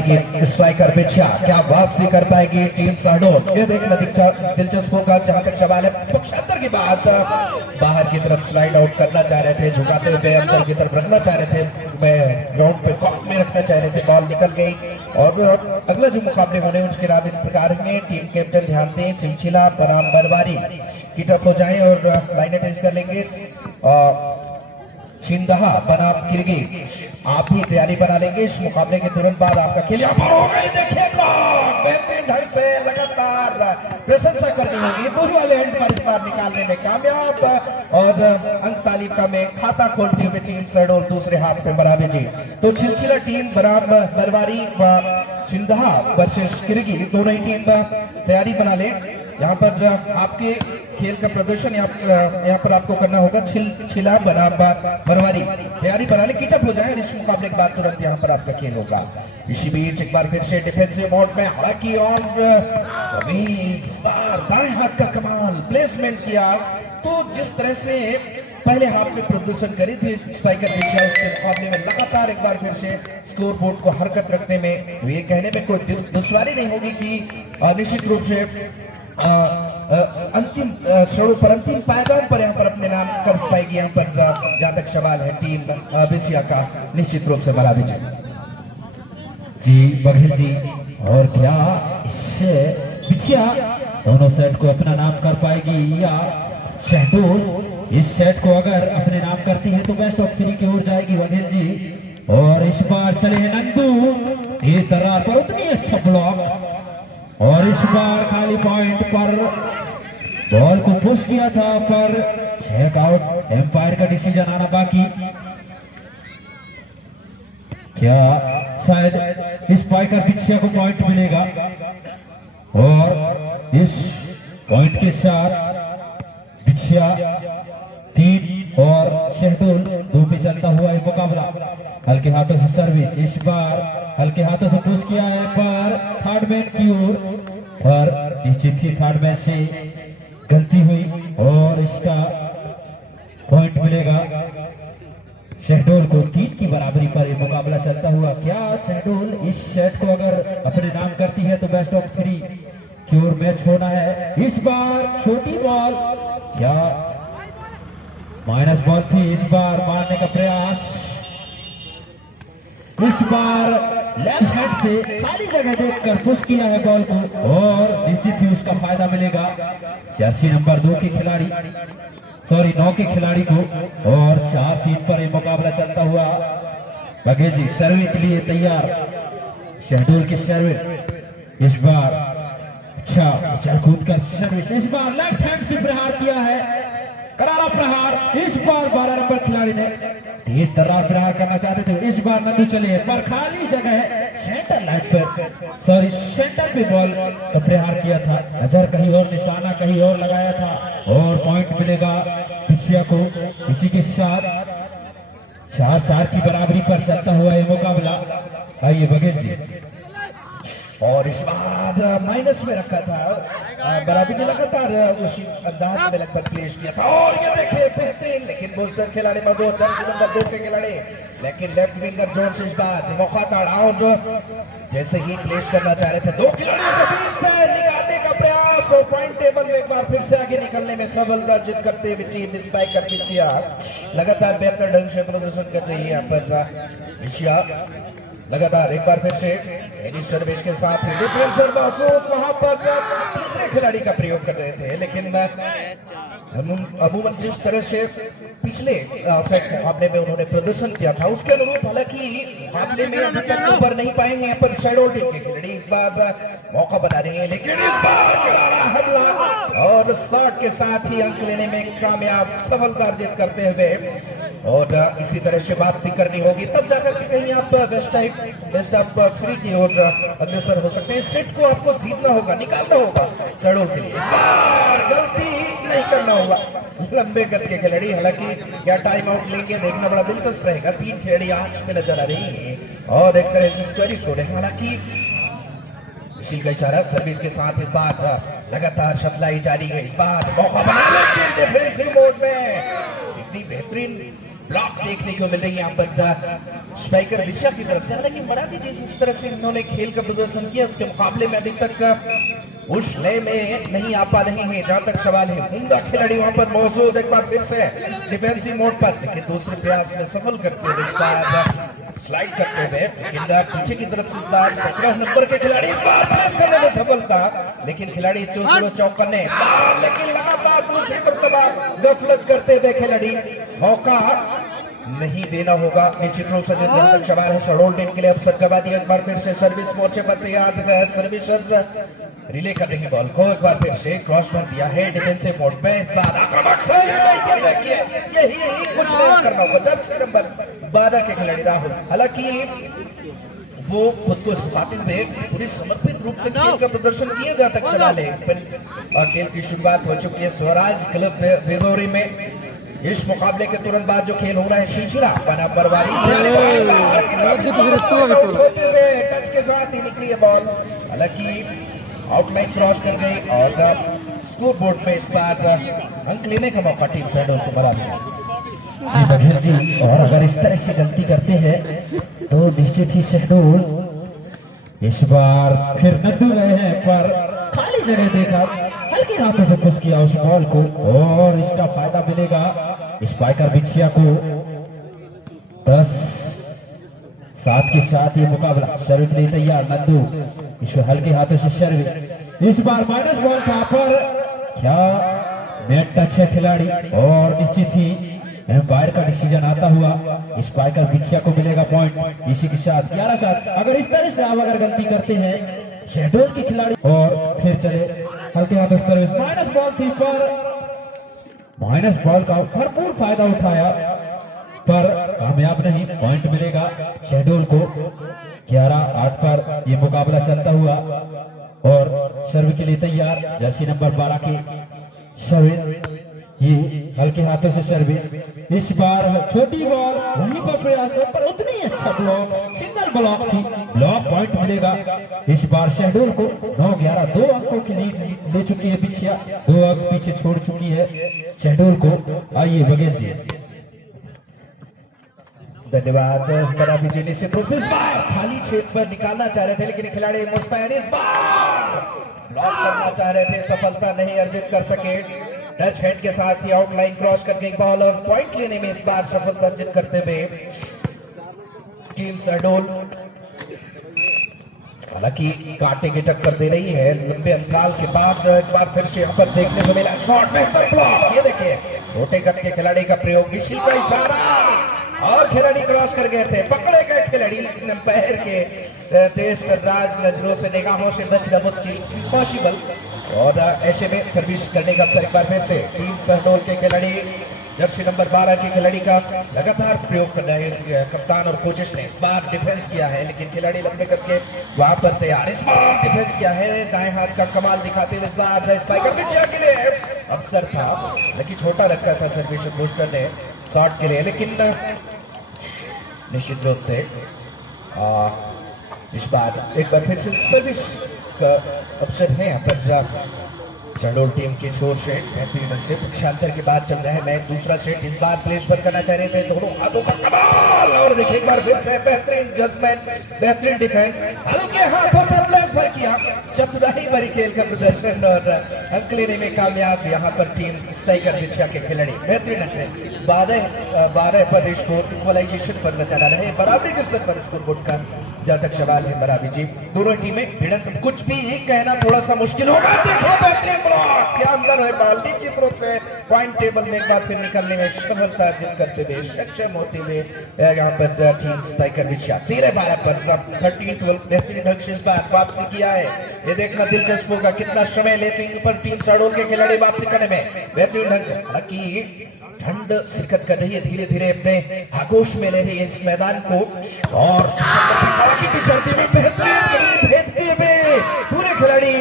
पाएगी स्ट्राइकर पिछा, क्या वापसी कर पाएगी टीम शहडोल, ये देखना दिलचस्प होगा। जहां तक सवाल है पक्षांतर की बात, बाहर की तरफ स्लाइड आउट करना चाह रहे थे, झुकाते हुए अंदर की तरफ रखना चाह रहे थे, ग्राउंड पे कॉर्ट में रखना चाह रहे थे, बॉल निकल गई। और अगला जो मुकाबले होने उनके नाम इस प्रकार हैं। टीम कैप्टन ध्यान दें, सिलसिला बनाम बरवारी की तरफ हो जाएं और लाइनें टेस्ट कर लेंगे। छिंदहा बनाम किरगी, आप भी तैयारी बना लेंगे। इस मुकाबले के तुरंत बाद आपका खेल यहाँ पर हो गई। देखिए ब्लॉक, बेहतरीन ढंग से लगातार प्रशंसा करनी होगी। दूर वाले एंड पर इस बार निकालने में कामयाब और अंक तालिका में खाता खोलती हुई टीम शहडोल दूसरे हाथ पे बराबर जी। तो छिलचिला टीम बनाम बरवारी व छिंदहा वर्सेस किरगी, दोनों ही टीम तैयारी बना ले। यहाँ पर आपके खेल का प्रदर्शन यहाँ पर आपको करना होगा। छिला बनाम बरवारी, तैयारी बना ले, किटअप हो जाए। इस मुकाबले के बाद तुरंत यहाँ पर आपका खेल होगा। इसी बीच एक बार फिर से डिफेंसिव मोड में, हालांकि और इस बार दाएं हाथ का कमाल प्लेसमेंट किया। तो जिस तरह से पहले हाफ में प्रदर्शन करी थी स्ट्राइकर पिछा, उसके मुकाबले में लगातार एक बार फिर से स्कोर बोर्ड को हरकत रखने में, तो ये कहने में कोई दुश्वारी नहीं होगी कि निश्चित रूप से अंतिम स्वरूप पर, अंतिम पायदान पर यहाँ पर अपने नाम कर पाएगी। यहाँ पर जहाँ तक सवाल है टीम बेसिया का, निश्चित रूप से बराबर जी बघेल जी। और क्या इससे बिछिया दोनों सेट को अपना नाम कर पाएगी या शहडोल इस सेट को अगर अपने नाम करती है तो बेस्ट ऑफ 3 की ओर जाएगी बघेल जी। और इस बार चले नंदू तेज दरार पर, उतनी अच्छा ब्लॉक। और इस बार खाली पॉइंट पर बॉल को पुश किया था, पर चेक आउट, एम्पायर का डिसीजन आना बाकी। क्या शायद इस स्पाइकर बिछिया को पॉइंट मिलेगा? और इस पॉइंट के साथ बिछिया 3 और शहडोल 2 पे चलता हुआ ये मुकाबला। हल्के हाथों से सर्विस, इस बार हल्के हाथों से पुश किया है, पर थर्ड मैन की ओर, पर निश्चित ही थर्ड मैन से गलती हुई और इसका पॉइंट मिलेगा शहडोल को। 3 की बराबरी पर यह मुकाबला चलता हुआ। क्या शहडोल इस सेट को अगर अपने नाम करती है तो बेस्ट ऑफ 3 की ओर मैच होना है। इस बार छोटी बॉल, क्या माइनस बॉल थी, इस बार मारने का प्रयास, इस बार लेफ्ट हैंड से खाली जगह देखकर पुश किया है बॉल को और निश्चित ही उसका फायदा मिलेगा 86 नंबर 2 के खिलाड़ी, 9 के खिलाड़ी को। और 4-3 पर यह मुकाबला चलता हुआ। बघेल जी सर्विस के लिए तैयार, शहडोल के सर्विस इस बार अच्छा चल कूद कर सर्विस, इस बार लेफ्ट हैंड से प्रहार किया है, करारा प्रहार। इस बार 12 नंबर खिलाड़ी ने तेज दरार प्रहार करना चाहते थे, इस बार नंदू चले पर खाली जगह सेंटर लाइन पर, सेंटर पे बॉल का प्रहार किया था, नजर कहीं और, निशाना कहीं और लगाया था और पॉइंट मिलेगा पिछिया को। इसी के साथ 4-4 की बराबरी पर चलता हुआ ये मुकाबला। आइए बघेल जी। और इस बार माइनस में रखा था, बराबर जी लगातार उसी अंदाज में लगभग प्लेस किया था। और ये देखिए बेहतरीन, लेकिन बूस्टर खिलाड़ी मौजूद, जर्सी नंबर 2 के खिलाड़ी, लेकिन लेफ्ट विंगर जोन से इस बार मौका था आउट। जैसे ही प्लेस करना चाह रहे थे, 2 खिलाड़ियों के बीच से निकालने का प्रयास और पॉइंट टेबल में एक बार फिर से आगे निकलने में सफलता अर्जित करते हुए टीम स्पाइकर पिछिया लगातार बेहतर ढंग से प्रदर्शन कर रही है। यहाँ पर पिछिया लगातार एक बार फिर से सर्विस के साथ ही डिफेंसर मौजूद वहां पर तीसरे खिलाड़ी का प्रयोग कर रहे थे, लेकिन अमूमन जिस तरह से पिछले सेट मुकाबले में उन्होंने प्रदर्शन किया था उसके अनुरूप हालांकि मुकाबले में अभी तक ऊपर नहीं पाएंगे पर शहडोल टीम के खिलाड़ी इस बार मौका बना रहे हैं, लेकिन इस बार करारा हमला और शॉट के साथ ही अंक लेने में कामयाब, सफलता अर्जित करते हुए। और इसी तरह से वापसी करनी होगी, तब जाकर के कहीं आप बेस्ट ऑफ 3 की ओर अग्रसर हो सकते हैं। इस सेट को आपको जीतना होगा, निकालना होगा शहडोल के लिए। इस बार गलती नहीं करना होगा लंबे कद के खिलाड़ी, हालांकि क्या टाइम आउट लेंगे देखना बड़ा दिलचस्प रहेगा। 3 खिलाड़ी आंख में नजर आ रही है और एक तरह से स्क्वायरिश हो रहे हैं, हालांकि इसी का इशारा सर्विस के साथ इस बार लगातार सप्लाई जारी है। इस बार मौका बना, लेकिन डिफेंसिव मोड में इतनी बेहतरीन ब्लॉक देखने को मिल रही है यहाँ पर स्पाइकर विषया की तरफ से। हालांकि मराठी जिस तरह से इन्होंने खेल का प्रदर्शन किया उसके मुकाबले में अभी तक उस लय में नहीं आ पा रहे हैं। जहां तक सवाल है, उम्दा खिलाड़ी वहां पर मौजूद, एक बार फिर से डिफेंसिव मोड पर, लेकिन दूसरे प्रयास में सफल करते हुए इस बार स्लाइड करते हुए, लेकिन पीछे की तरफ से इस बार 17 नंबर के खिलाड़ी इस बार प्लेस करने में सफल था, लेकिन खिलाड़ी चौकन्ने, लेकिन लगातार दूसरी मर्तबा गफलत करते हुए खिलाड़ी मौका नहीं देना होगा। निश्चित रूप से जहां तक सवाल है, शहडोल टीम के लिए अवसर करवा दिया। एक बार फिर से सर्विस मोर्चे पर तैयार है, सर्विस रिले कर रही बॉल को, एक बार फिर से क्रॉस कर दिया है डिफेंसिव मोड में। इस बार आक्रामक शैली में ये देखिए, यही कुछ नहीं करना होगा। जर्सी नंबर 12 के खिलाड़ी राहुल, हालांकि वो खुद को सुखाते हुए पूरी समर्पित रूप से खेल का प्रदर्शन किया। जहां तक सवाल है, खेल की शुरुआत हो चुकी है स्वराज क्लब बिजोरी में। इस मुकाबले के तुरंत बाद जो खेल हो रहा है शिलशिला बरवारी टच के साथ ही निकली है बॉल, हालांकि आउटलाइन क्रॉस कर गई और स्कोर बोर्ड पे इस बार अंक लेने का मौका टीम शहडोल को बराबर। जी बघेल जी, और अगर इस तरह से गलती करते हैं तो निश्चित ही शहडोल इस बार फिर नद्दू गए हैं, पर खाली जगह देखा, हल्के हाथों से पुश किया उस बॉल को और इसका फायदा मिलेगा स्पाइकर बिछिया को। 10-7 के साथ ये मुकाबला सर्व के लिए तैयार। नद्दू इसको हल्के हाथों से सर्व, इस बार माइनस बॉल था, पर क्या नेट टच है खिलाड़ी और निश्चित ही एम्पायर का डिसीजन आता हुआ स्पाइकर बिछिया को मिलेगा पॉइंट। इसी के साथ 11-7। अगर इस तरह से आप अगर गलती करते हैं शहडोल के खिलाड़ी, और फिर चले हल्के हाथों सर्विस, माइनस बॉल थी, पर माइनस बॉल का भरपूर फायदा उठाया, पर कामयाब नहीं। पॉइंट मिलेगा शहडोल को। 11-8 पर यह मुकाबला चलता हुआ और सर्व के लिए तैयार जर्सी नंबर 12 की सर्विस, ये हल्के हाथों से सर्विस। इस बार छोटी बॉल वहीं पर प्रयास, पर उतनी अच्छा ब्लॉक, सिंगल ब्लॉक थी, ब्लॉक पॉइंट मिलेगा इस बार शहडोल को। 9-11 2 अंकों की लीड ले चुकी है बिछिया, 2 अंक पीछे छोड़ चुकी है शहडोल को। आइए बघेल जी। धन्यवाद बराबर जी। निश्चित रूप से इस बार खाली क्षेत्र पर निकालना चाह रहे थे, लेकिन खिलाड़ी मुस्तैद इस बार ब्लॉक करना चाह रहे थे, सफलता नहीं अर्जित कर सके। टच हेड के साथ ही आउटलाइन क्रॉस करके बॉल और पॉइंट लेने में इस बार सफलता अर्जित करते हुए टीम शहडोल, हालांकि कांटे की टक्कर दे रही है लंबे अंतराल के बाद। एक बार फिर से यहाँ पर देखने को मिला शॉट, बेहतर ब्लॉक, ये देखिए छोटे कद के खिलाड़ी का प्रयोग, मिशिल का इशारा और खिलाड़ी क्रॉस कर गए थे, पकड़े गए खिलाड़ी, लेकिन अंपायर के तेज राज नजरों से निगाहों से बचना मुश्किल, पॉसिबल। और ऐसे में सर्विस करने का अवसर एक बार फिर से टीम शहडोल के खिलाड़ी जर्सी नंबर 12 के खिलाड़ी का लगातार प्रयोग कर रहे हैं कप्तान और कोचेस ने। इस बार डिफेंस किया है, लेकिन खिलाड़ी लंबे करके वहां पर तैयार। इस बार डिफेंस किया है, दाएं हाथ का कमाल दिखाते हुए इस बार स्पाइकर बिछिया के लिए अवसर था, लेकिन छोटा रखा था सर्विस बूस्टर ने शॉट के लिए, लेकिन निश्चित रूप से इस बार एक बार फिर से सर्विस का अवसर है यहाँ पर शहडोल टीम की छोर से। बेहतरीन से पक्षांतर के बाद चल रहा है मैच, दूसरा सेट इस बार प्लेस पर करना चाह रहे थे, दोनों हाथों का कमाल, और देखिए एक बार फिर से बेहतरीन जजमेंट, बेहतरीन डिफेंस, हल्के हाथों से प्लेस पर किया, चतुराई भरी खेल का प्रदर्शन और अंक लेने में कामयाब यहाँ पर टीम स्पाइकर बिछिया के खिलाड़ी। बेहतरीन से 12 पर स्कोर इक्वलाइजेशन पर नजर आ रहे हैं, बराबरी के स्तर पर स्कोर बोर्ड का जहां तक सवाल है बराबरी जी। दोनों टीमें भिड़ंत, कुछ भी कहना थोड़ा सा मुश्किल होगा। देखिए बेहतरीन ब्लॉक के अंदर है बॉल, निश्चित रूप से पॉइंट टेबल में एक बार फिर निकलने में सफलता अर्जित करते हुए सक्षम होते हुए यहाँ पर टीम स्पाइकर बिछिया 13-12 पर 13-12 बेहतरीन ढंग से इस बार वापसी किया है। ये देखना दिलचस्प होगा कितना समय लेते हैं पर टीम शहडोल के खिलाड़ी वापसी करने में बेहतरीन ढंग से। हालांकि ठंड शिरकत कर रही है, धीरे धीरे अपने आगोश में ले रही है इस मैदान को, और की सर्दी में बेहतरीन भेजते हुए पूरे खिलाड़ी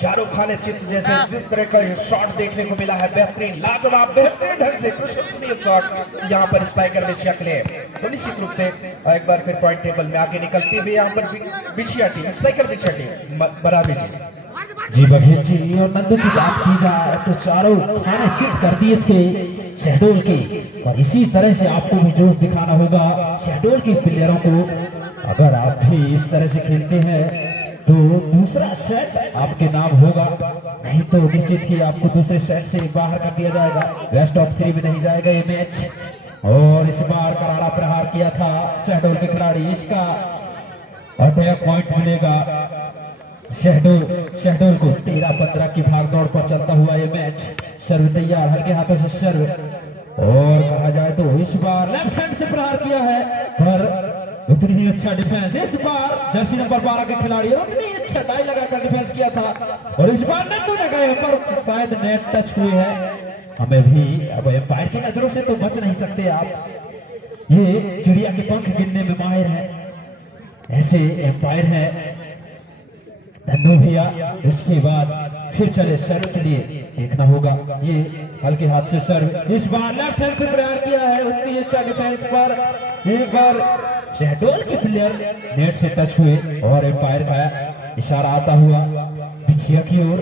चारों खाने चित्र जैसे जिस तरह का शॉट देखने को मिला है, बेहतरीन लाजवाब बेहतरीन ढंग से प्रशंसनीय शॉट यहाँ पर स्पाइकर बिछिया के लिए। तो निश्चित रूप से एक बार फिर पॉइंट टेबल में आगे निकलती हुई यहाँ पर बिछिया टीम, स्पाइकर बिछिया टीम बराबर जी बघेल जी। और नंदू की बात की जाए तो चारों खाने चित कर दिए थे शहडोल के। और इसी तरह से आपको भी जोश दिखाना होगा शहडोल के प्लेयरों को। अगर आप भी इस तरह से खेलते हैं तो दूसरा सेट आपके नाम होगा, नहीं तो निश्चित ही आपको दूसरे सेट से बाहर कर दिया जाएगा। बेस्ट ऑफ 3 में नहीं जाएगा ये मैच। और इस बार करारा प्रहार किया था शहडोल के खिलाड़ी, इसका अटैक पॉइंट मिलेगा शहडोल को। 13-15 की भागदौड़ पर चलता हुआ ये मैच। सर्व तैयार, हल्के हाथों से सर्व। और कहा जाए तो इस बार लेफ्ट हैंड से प्रहार किया है, पर उतनी ही अच्छा डिफेंस इस बार जर्सी नंबर 12 के खिलाड़ी, उतनी ही अच्छा डाई लगाकर डिफेंस किया था। और इस बार नन्नू ने गए पर शायद नेट टच हुए हैं। हमें भी अब एम्पायर की नजरों से तो बच नहीं सकते आप, ये चिड़िया के पंख गिनने में माहिर है, ऐसे एम्पायर है नन्नू भैया। उसके बाद फिर चले सर्व के लिए, देखना होगा ये हल्के हाथ से सर्व। इस बार लेफ्ट हैंड से प्रहार किया है, उतनी अच्छा डिफेंस पर एक बार शहडोल के प्लेयर नेट से टच हुए और एम्पायर का इशारा आता हुआ पिछिया की ओर।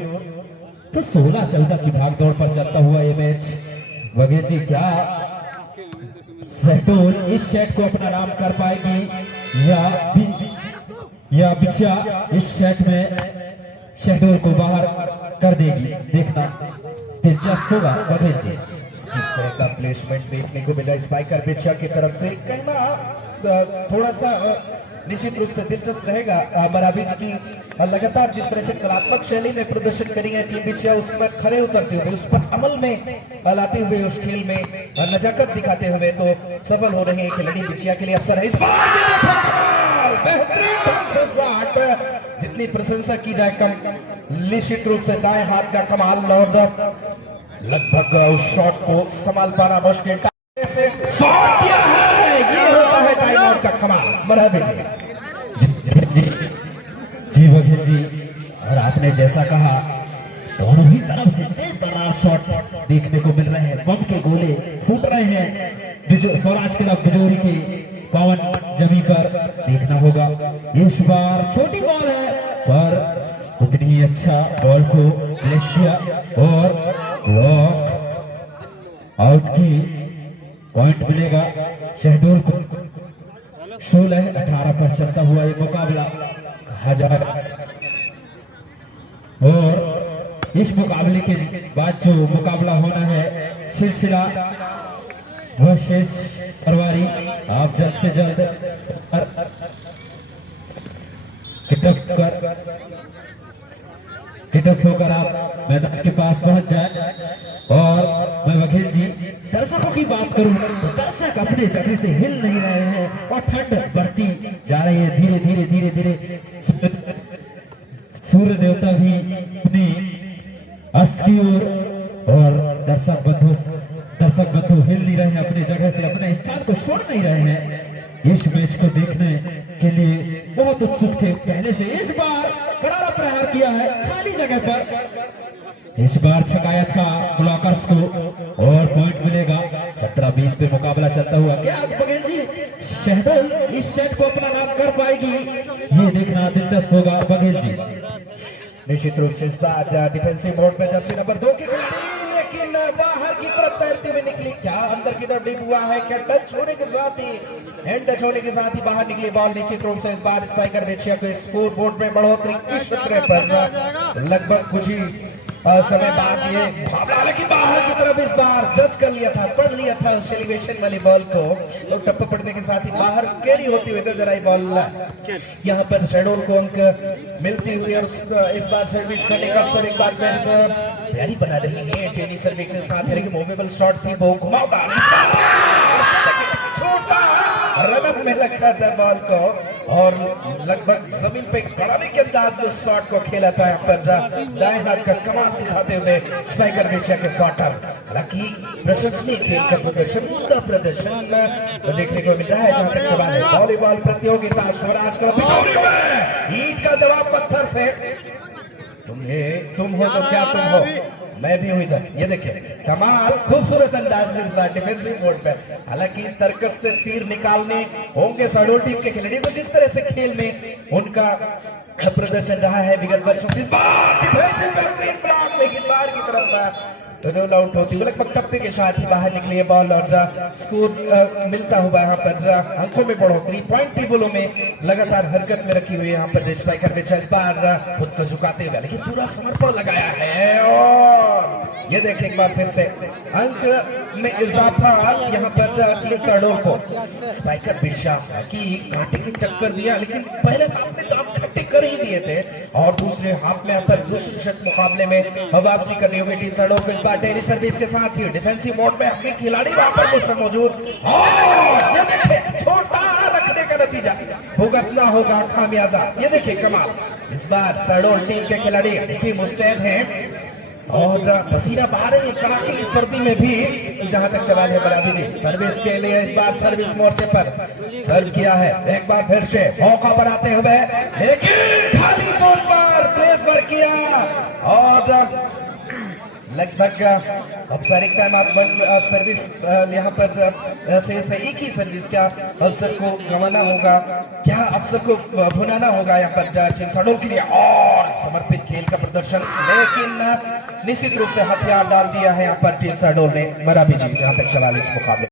तो 16-14 की भागदौड़ पर चलता हुआ ये मैच। वगैरह जी, क्या शहडोल इस सेट को अपना नाम कर पाएगी या बिछिया इस सेट में शहडोल को बाहर कर देगी? देखना दिलचस्प होगा। वगैरह जी, जिस तरह का प्लेसमेंट देखने को मिला स्पाइकर बिछिया की तरफ से, कहना थोड़ा सा निश्चित रूप से दिलचस्प रहेगा। बराबरी की लगातार जिस तरह से कलात्मक शैली में प्रदर्शन करी है टीम बिछिया, उस पर खरे उतरते हुए, उस पर अमल में लाते हुए, उस खेल में नजाकत दिखाते हुए तो सफल हो रहे हैं खिलाड़ी बिछिया के लिए अवसर है। इस बार ये देखो कमाल, बेहतरीन ढंग से शॉट, जितनी प्रशंसा की जाए कम। निश्चित रूप से दाएं हाथ का कमाल और लगभग उस शॉट को संभाल पाना मुश्किल। शॉट दिया है, ये होता है टाइम आउट का कमाल। बराबर जी वघेल जी, और आपने जैसा कहा दोनों ही तरफ से तेज तर्रार शॉट देखने को मिल रहे हैं, बम के गोले फूट रहे हैं स्वराज क्लब बिजोरी के पावन जमी पर। देखना होगा इस बार छोटी बॉल है पर उतनी ही अच्छा बॉल को प्लेस किया और ब्लॉक आउट की पॉइंट मिलेगा शहडोल को। 16-18 पर चलता हुआ ये मुकाबला कहा जाएगा। और इस मुकाबले के बाद जो मुकाबला होना है सिलसिला वह शेष परवारी, आप जल्द से जल्द किटअप होकर आप मैदान के पास पहुंच जाए। और मैं वकील जी दर्शकों की बात करूं तो दर्शक अपने जगह से हिल नहीं रहे हैं और ठंड बढ़ती जा रही है धीरे धीरे धीरे धीरे। सूर्य देवता भी अपनी अस्त की ओर और दर्शक बंधु हिल नहीं रहे हैं अपनी जगह से, अपने स्थान को छोड़ नहीं रहे हैं। इस मैच को देखने के लिए बहुत उत्सुक थे पहले से। इस बार करारा प्रहार किया है खाली जगह पर, इस बार छकाया था ब्लॉकर्स को और पॉइंट मिलेगा। 17-20 पे मुकाबला चलता हुआ। क्या बघेल जी शहडोल इस सेट को अपना नाम कर पाएगी? ये देखना दिलचस्प होगा बघेल जी। निश्चित रूप से इस बार डिफेंसिव मोड पे जर्सी नंबर 2 की खिलाड़ी, लेकिन बाहर की तरफ तैरते हुए निकली। क्या अंदर की तरफ डिप हुआ है? क्या टच होने के साथ ही, हैंड टच होने के साथ ही बाहर निकली बॉल। निश्चित रूप से इस बार स्पाइकर बिछिया को स्कोर बोर्ड में बढ़ोतरी इस सत्र पर लगभग कुछ ही समय बाद ये भावना, लेकिन बाहर की तरफ इस बार जज कर लिया था, पढ़ लिया था उस एलिवेशन वाली बॉल को और टप्पा पड़ने के साथ ही बाहर कैरी होती हुई नजर आई बॉल। यहाँ पर शहडोल को अंक मिलती हुई और इस बार सर्विस करने का अवसर एक बार फिर तैयारी बना रही है टेनी सर्विस के साथ। लेकिन मूवेबल शॉट थी वो घुमावदार, छोटा रनअप में रखा था बॉल को और लगभग जमीन पे गड़ाने के अंदाज में शॉट को खेला था। यहाँ पर दाएं हाथ का कमाल दिखाते हुए स्पाइकर बिछिया के शॉटर। हालांकि प्रशंसनीय खेल का प्रदर्शन, उमदा प्रदर्शन देखने को मिल रहा है। जहां तक सवाल है वॉलीबॉल प्रतियोगिता स्वराज को बिजोरी में ईंट का जवाब पत्थर से। तुम हो तो क्या तुम हो, मैं भी हूं इधर। ये देखिए कमाल खूबसूरत अंदाज से इस बार डिफेंसिव मोड पर। हालांकि तर्कस से तीर निकालने होंगे शहडोल टीम के खिलाड़ियों को, जिस तरह से खेल में उनका प्रदर्शन रहा है विगत वर्षों से। इस बार डिफेंसिव बेहतरीन ब्लॉक, लेकिन बाहर की तरफ रोल आउट होती हुई लगभग टप्पे के साथ ही बाहर निकली है बॉल और स्कोर मिलता हुआ यहाँ पर अंकों में बढ़ोतरी। पॉइंट टेबलों में लगातार हरकत में रखी हुई है यहाँ पर स्ट्राइकर बेचा इस बार खुद को झुकाते हुए, लेकिन पूरा समर्पण लगाया है और ये देखें एक बार फिर से अंक में इजाफा यहाँ पर टीम शहडोल को। स्ट्राइकर बिशा की कांटे की टक्कर दिया, लेकिन पहले हाफ में तो आप खट्टे कर ही दिए थे और दूसरे हाफ में यहाँ पर दूसरे शत मुकाबले में वापसी करनी होगी टीम शहडोल को। इस बार टेरी सर्विस के साथ ही डिफेंसिव मोड में अपने खिलाड़ी वहां पर पोस्टर मौजूद और ये देखिए छोटा रखने का नतीजा भुगतना होगा खामियाजा। ये देखिए कमाल, इस बार शहडोल टीम के खिलाड़ी देखिए मुस्तैद हैं और पसीना बहा रही है कड़ाके की सर्दी में भी। जहां तक सवाल है बराबर जी सर्विस के लिए इस बार सर्विस मोर्चे पर सर्व किया है, एक बार फिर से मौका बढ़ाते हुए, लेकिन खाली जोन पर प्लेस पर किया और लगभग औपचारिक टाइम आप सर्विस यहाँ पर से एक ही सर्विस क्या अफसर को गंवाना होगा, क्या अफसर को भुनाना होगा यहाँ पर टीम शहडोल के लिए। और समर्पित खेल का प्रदर्शन, लेकिन निश्चित रूप से हथियार डाल दिया है यहाँ पर टीम शहडोल ने। बराबर जी जहां तक सवाल इस मुकाबले